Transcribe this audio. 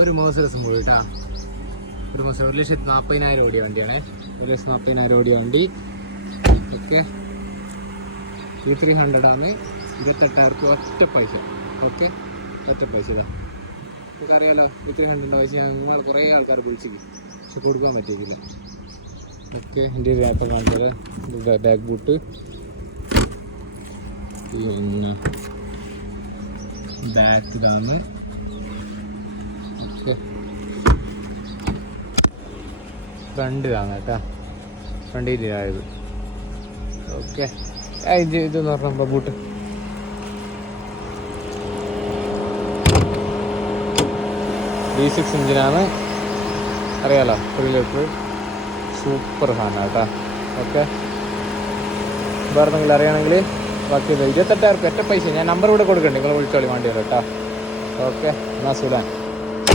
ഒരു മേഴ്സിഡസ് മുഴുവൻ കേട്ടാ. ഒരു മേഴ്സിഡസ് 1,40,000 ഓടിയ വണ്ടിയാണേ. 1,40,000 ഓടിയ വണ്ടി. ഓക്കെ, E300 ആണ്. 28,000 ഒറ്റ പൈസ. ഓക്കെ, ഒറ്റ പൈസ ഇതാ. നിങ്ങൾക്ക് അറിയാലോ E300 പൈസ ഞങ്ങൾ കുറേ ആൾക്കാർ വിളിച്ചിരിക്കും, പക്ഷെ കൊടുക്കാൻ പറ്റിയില്ല. ഓക്കെ, എൻ്റെ ഒരു ഇപ്പം കാണിച്ചത് ബാക്ക് ബൂട്ട്, പിന്നെ ബാക്ക് ഇതാണ്. ഓക്കെ, ഫ്രണ്ട് ഇതാണ് കേട്ടോ, ഫ്രണ്ട് ഇതിലായത്. ഓക്കെ, ഇതെന്ന് പറഞ്ഞപ്പോൾ ബൂട്ട് V6 എഞ്ചിനാണ്, അറിയാലോ, 3 ലിറ്റർ സൂപ്പർ സാധനം കേട്ടോ. ഓക്കെ, വേറെ എന്തെങ്കിലും അറിയണമെങ്കിൽ ബാക്കി 28,000 ഒറ്റ പൈസ. ഞാൻ നമ്പർ ഇവിടെ കൊടുക്കണ്ടേ, നിങ്ങൾ വിളിച്ചോളി വണ്ടി വരും കേട്ടോ. ഓക്കെ, എന്നാൽ സുഡാൻ.